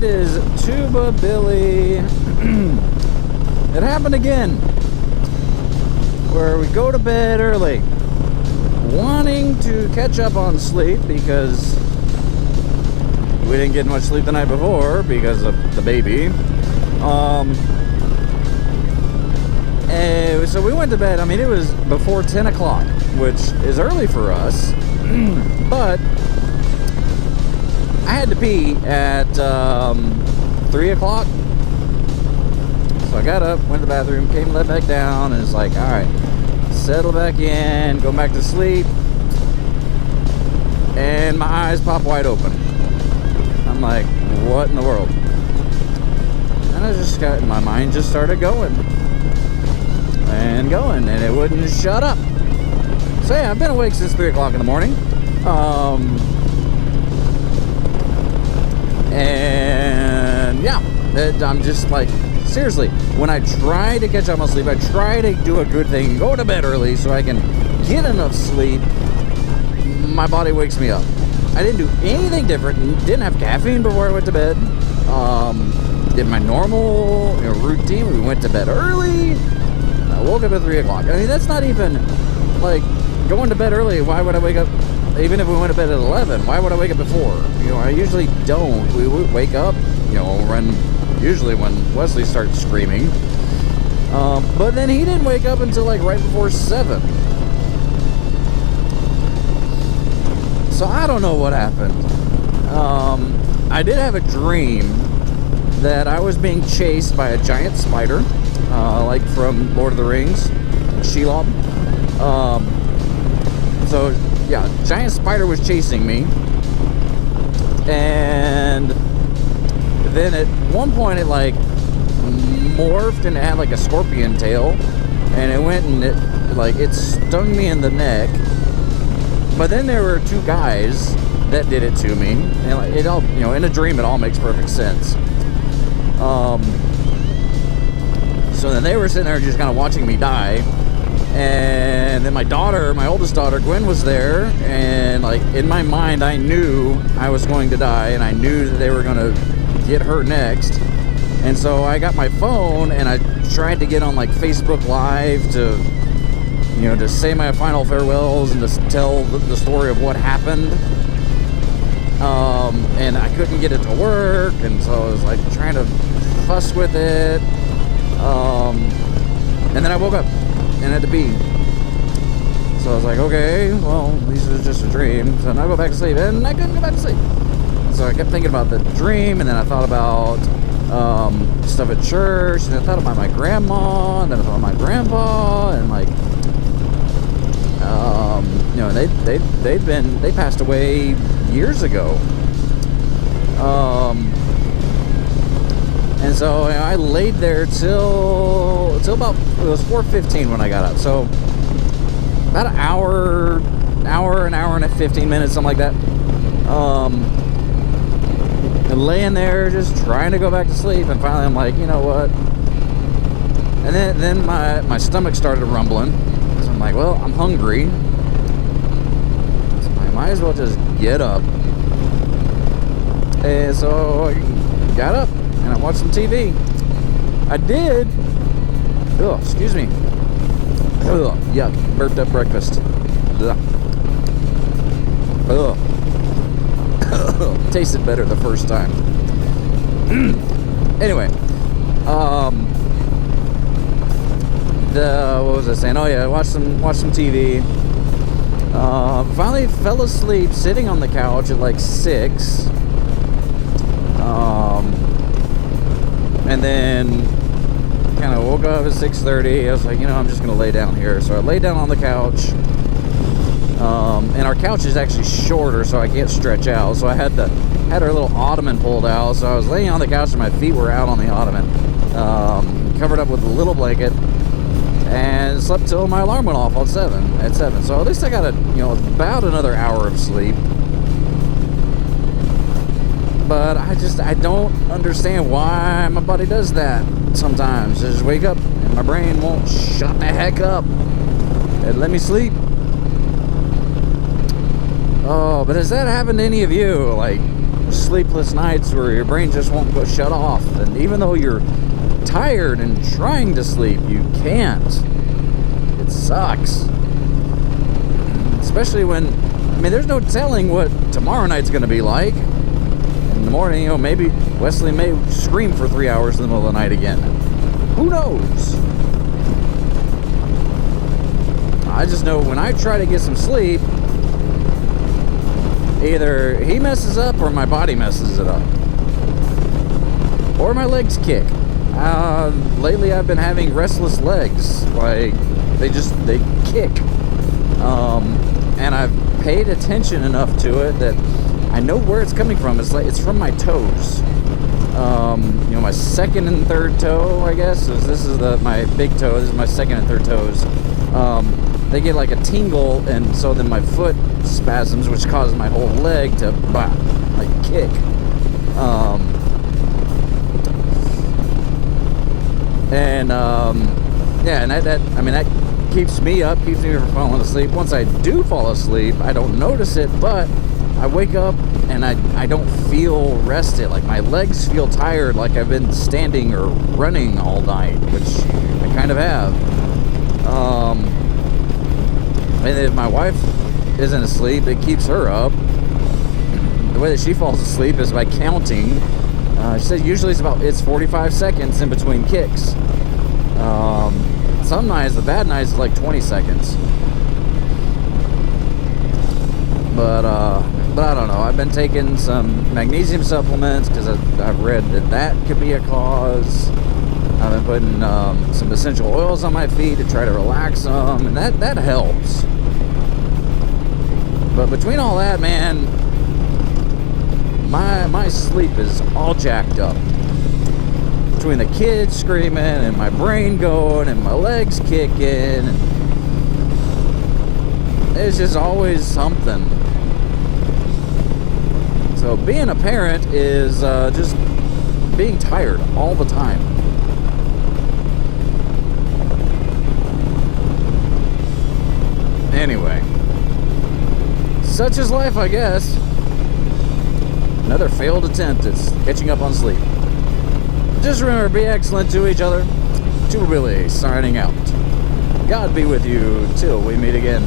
It is Tuba Billy. It happened again. Where we go to bed early, wanting to catch up on sleep because we didn't get much sleep the night before because of the baby. And so we went to bed. I mean, it was before 10 o'clock, which is early for us, but I had to pee at 3 o'clock. So I got up, went to the bathroom, came let back down, and it's like, all right, settle back in, go back to sleep. And my eyes pop wide open. I'm like, what in the world? And my mind just started going. And going, and it wouldn't shut up. So yeah, I've been awake since 3 o'clock in the morning. And yeah, I'm just like, seriously, when I try to catch up on sleep, I try to do a good thing, go to bed early so I can get enough sleep, my body wakes me up. I didn't do anything different, didn't have caffeine before I went to bed, did my normal routine. We went to bed early, I woke up at 3 o'clock. I mean, that's not even, like, going to bed early. Why would I wake up, even if we went to bed at 11, why would I wake up before? I usually don't. We would wake up, usually when Wesley starts screaming. But then he didn't wake up until, like, right before 7. So I don't know what happened. I did have a dream that I was being chased by a giant spider. Like from Lord of the Rings, Shelob. So yeah, giant spider was chasing me, and then at one point it like morphed and it had like a scorpion tail, and it went and it stung me in the neck. But then there were two guys that did it to me, and it all, in a dream it all makes perfect sense. So then they were sitting there just kind of watching me die. And then my oldest daughter, Gwen, was there. And like in my mind, I knew I was going to die. And I knew that they were going to get her next. And so I got my phone and I tried to get on like Facebook Live to, to say my final farewells and to tell the story of what happened. And I couldn't get it to work. And so I was like trying to fuss with it. And then I woke up and had to pee. So I was like, okay, well, this is just a dream. So now I go back to sleep, and I couldn't go back to sleep. So I kept thinking about the dream, and then I thought about stuff at church, and then I thought about my grandma, and then I thought about my grandpa, and like, they passed away years ago. And so I laid there till about, it was 4:15 when I got up. So about an hour and 15 minutes, something like that. And laying there just trying to go back to sleep. And finally I'm like, you know what? And then my stomach started rumbling. So I'm like, well, I'm hungry. So I might as well just get up. And so I got up. And I watched some TV. I did. Oh, excuse me. Ugh, yuck. Burped up breakfast. Ugh. Ugh. Tasted better the first time. Anyway. What was I saying? Oh yeah, watched some TV. Finally fell asleep sitting on the couch at like 6. And then kind of woke up at 6:30. I was like, I'm just going to lay down here. So I laid down on the couch. And our couch is actually shorter, so I can't stretch out. So I had our little ottoman pulled out. So I was laying on the couch and my feet were out on the ottoman. Covered up with a little blanket. And slept till my alarm went off at 7. So at least I got about another hour of sleep. But I don't understand why my body does that sometimes. I just wake up and my brain won't shut the heck up and let me sleep. Oh, but has that happened to any of you? Like, sleepless nights where your brain just won't go shut off. And even though you're tired and trying to sleep, you can't. It sucks. Especially when, I mean, there's no telling what tomorrow night's going to be like. In the morning, you know, maybe Wesley may scream for 3 hours in the middle of the night again. Who knows? I just know when I try to get some sleep, either he messes up or my body messes it up. Or my legs kick. Lately I've been having restless legs. Like, they kick. And I've paid attention enough to it that I know where it's coming from. It's like, it's from my toes. You know, my second and third toe, I guess. This is my big toe. This is my second and third toes. They get like a tingle, and so then my foot spasms, which causes my whole leg to like kick. Yeah, and that keeps me up, keeps me from falling asleep. Once I do fall asleep, I don't notice it, but I wake up and I don't feel rested. Like, my legs feel tired, like I've been standing or running all night, which I kind of have. And if my wife isn't asleep, it keeps her up. The way that she falls asleep is by counting. She said usually it's 45 seconds in between kicks. Some nights, the bad nights, is like 20 seconds. But I don't know. I've been taking some magnesium supplements because I've read that could be a cause. I've been putting some essential oils on my feet to try to relax them, and that helps. But between all that, man, my sleep is all jacked up. Between the kids screaming and my brain going and my legs kicking, and it's just always something. So being a parent is just being tired all the time. Anyway, such is life, I guess. Another failed attempt at catching up on sleep. Just remember, be excellent to each other. Two Billy signing out. God be with you till we meet again.